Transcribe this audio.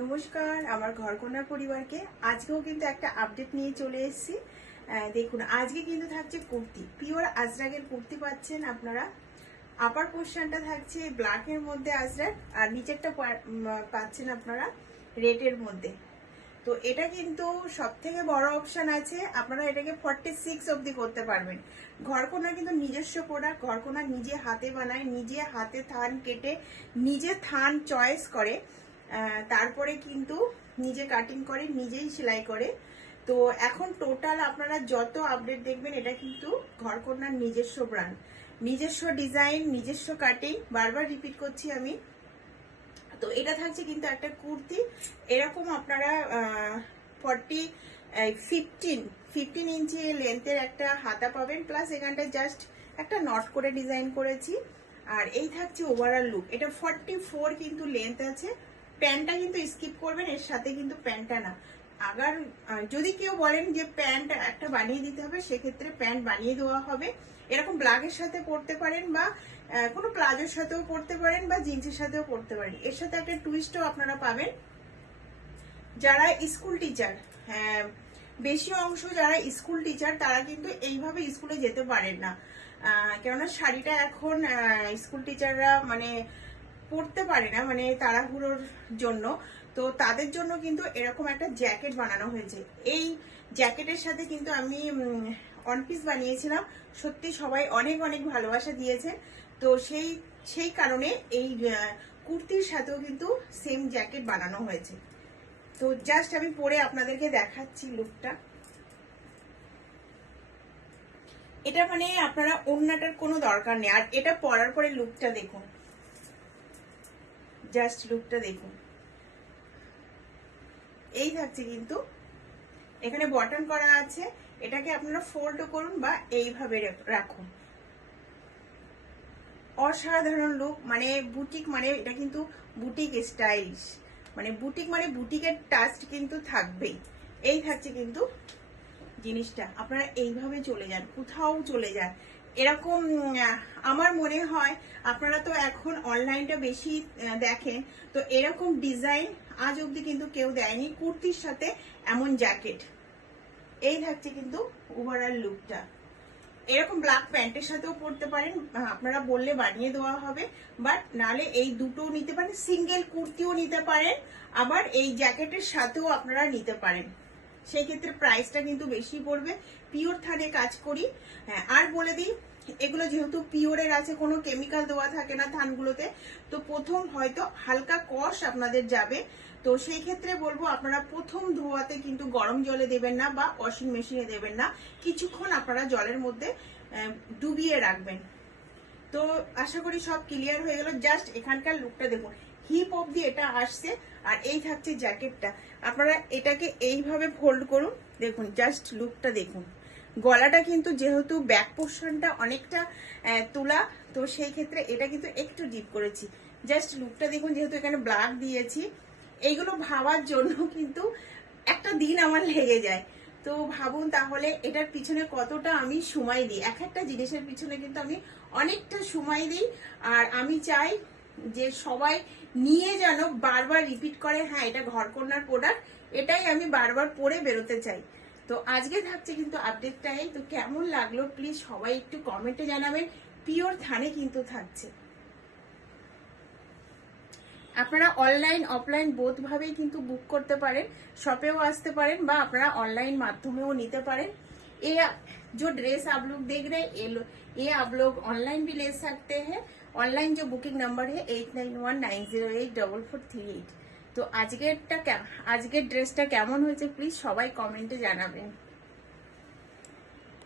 নমস্কার আমার ঘরকন্যা পরিবারকে আজকেও কিন্তু একটা আপডেট নিয়ে চলে এসেছি। দেখুন আজকে কিন্তু থাকছে কুর্তি, পিওর আজরাকের কুর্তি পাচ্ছেন আপনারা। আপার পোর্শনটা থাকছে ব্ল্যাকের মধ্যে আজরাক, আর নিচেরটা পাচ্ছেন আপনারা রেডের মধ্যে। তো এটা কিন্তু সব থেকে বড় অপশন আছে, আপনারা এটাকে 46 অবধি করতে পারবেন। ঘরকন্যা কিন্তু নিজস্ব প্রোডাক্ট, ঘরকন্যা নিজে হাতে বানায়, নিজে হাতে থান কেটে নিজে থান চয়েস করে, তারপরে কিন্তু নিজে কাটিং করে, নিজেই সেলাই করে। তো এখন টোটাল আপনারা যত আপডেট দেখবেন এটা কিন্তু ঘরকন্যার নিজস্ব ব্র্যান্ড, নিজস্ব ডিজাইন, নিজস্ব কাটিং, বারবার রিপিট করছি আমি। তো এটা থাকছে কিন্তু একটা কুর্তি, এরকম আপনারা 15 ইঞ্চি লেন্থের একটা হাতা পাবেন, প্লাস এখানটা জাস্ট একটা নট করে ডিজাইন করেছি। আর এই থাকছে ওভারঅল লুক। এটা 44 কিন্তু লেন্থ আছে। প্যান্টটা কিন্তু স্কিপ করবেন, এর সাথে কিন্তু প্যান্টটা না। আগার যদি কেউ বলেন যে প্যান্ট একটা বানিয়ে দিতে হবে, সেক্ষেত্রে প্যান্ট বানিয়ে দেওয়া হবে। এরকম ব্লাগের সাথে পরতে পারেন, বা কোনো প্লাজোর সাথেও পরতে পারেন, বা জিন্সের সাথেও পরতে পারেন। এর সাথে একটা টুইস্টও আপনারা পাবেন। যারা স্কুল টিচার, বেশি অংশ যারা স্কুল টিচার তারা কিন্তু এইভাবে স্কুলে যেতে পারেন না, কেননা শাড়িটা এখন স্কুল টিচাররা মানে পড়তে পারে না, মানে তাড়াহুড়োর জন্য। তো তাদের জন্য কিন্তু এরকম একটা জ্যাকেট বানানো হয়েছে। এই জ্যাকেটের সাথে কিন্তু আমি ওয়ান পিস বানিয়েছিলাম, সত্যি সবাই অনেক অনেক ভালোবাসা দিয়েছেন। তো সেই কারণে এই কুর্তির সাথেও কিন্তু সেম জ্যাকেট বানানো হয়েছে। তো জাস্ট আমি পরে আপনাদেরকে দেখাচ্ছি লুকটা। এটা মানে আপনারা ওড়নাটার কোনো দরকার নেই, আর এটা পরার পরে লুকটা দেখুন, জাস্ট লুকটা দেখুন। এই থাকছে কিন্তু এখানে বটন করা আছে, এটাকে আপনারা ফোল্ড করুন বা এইভাবে রাখুন। অসাধারণ লুক, মানে বুটিক, মানে এটা কিন্তু বুটিক স্টাইলিশ, মানে বুটিক মানে বুটিকের টাচ কিন্তু থাকবেই। এই থাকছে কিন্তু জিনিসটা, আপনারা এইভাবে চলে যান, কোথাও চলে যান এরকম। আমার মনে হয় আপনারা তো এখন অনলাইনটা বেশি দেখেন, তো এরকম ডিজাইন আজ অবধি কিন্তু কেউ দেয়নি কুর্তির সাথে এমন জ্যাকেট। এই থাকছে কিন্তু ওভারঅল লুকটা। এরকম ব্ল্যাক প্যান্টের সাথেও পরতে পারেন, আপনারা বললে বানিয়ে দেওয়া হবে, বাট নালে এই দুটো নিতে পারেন, সিঙ্গেল কুর্তিও নিতে পারেন, আবার এই জ্যাকেটের সাথেও আপনারা নিতে পারেন। সেই ক্ষেত্রে প্রাইসটা কিন্তু বেশি পড়বে। পিওর থানে কাজ করি। হ্যাঁ, আর বলে দিই, এগুলো যেহেতু পিওরের আছে, কোনো কেমিক্যাল দেওয়া থাকে না থানগুলোতে, তো প্রথম হয়তো হালকা কষ আপনাদের যাবে। তো সেই ক্ষেত্রে বলবো আপনারা প্রথম ধোয়াতে কিন্তু গরম জলে দেবেন না, বা ওয়াশিং মেশিনে দেবেন না, কিছুক্ষণ আপনারা জলের মধ্যে ডুবিয়ে রাখবেন। তো আশা করি সব ক্লিয়ার হয়ে গেল। জাস্ট এখানকার লুকটা দেখুন, হিপ অবধি এটা আসছে, আর এই থাকছে জ্যাকেটটা। আপনারা এটাকে এইভাবে ফোল্ড করুন, দেখুন জাস্ট লুকটা দেখুন। গলাটা কিন্তু যেহেতু ব্যাক পোর্শনটা অনেকটা তোলা, তো সেই ক্ষেত্রে এটা কিন্তু একটু ডিপ করেছি। জাস্ট লুকটা দেখুন, যেহেতু এখানে ব্ল্যাক দিয়েছি, এইগুলো ভাবার জন্য কিন্তু একটা দিন আমার লেগে যায়। তো ভাবুন তাহলে এটার পিছনে কতটা আমি সময় দিই, এক একটা জিনিসের পিছনে কিন্তু আমি অনেকটা সময় দিই। আর আমি চাই যে সবাই নিয়ে যেন বারবার রিপিট করে, হ্যাঁ এটা ঘরকন্যার প্রোডাক্ট, এটাই আমি বারবার পরে বেরোতে চাই। তো আজকে থাকছে কিন্তু আপডেটটাই। তো কেমন লাগলো প্লিজ সবাই একটু কমেন্টে জানাবেন। পিওর থানে কিন্তু থাকছে। আপনারা অনলাইন অফলাইন বোথ ভাবেই কিন্তু বুক করতে পারেন, শপেও আসতে পারেন, বা আপনারা অनलाइन माध्यमेও निते पारें। ये जो ड्रेस आप लोग देख रहे हैं, ये आप लोग ऑनलाइन भी ले सकते हैं। ऑनलाइन जो बुकिंग नंबर है 8919084438। तो আজকের ড্রেসটা কেমন হয়েছে প্লিজ সবাই কমেন্টে জানাবেন।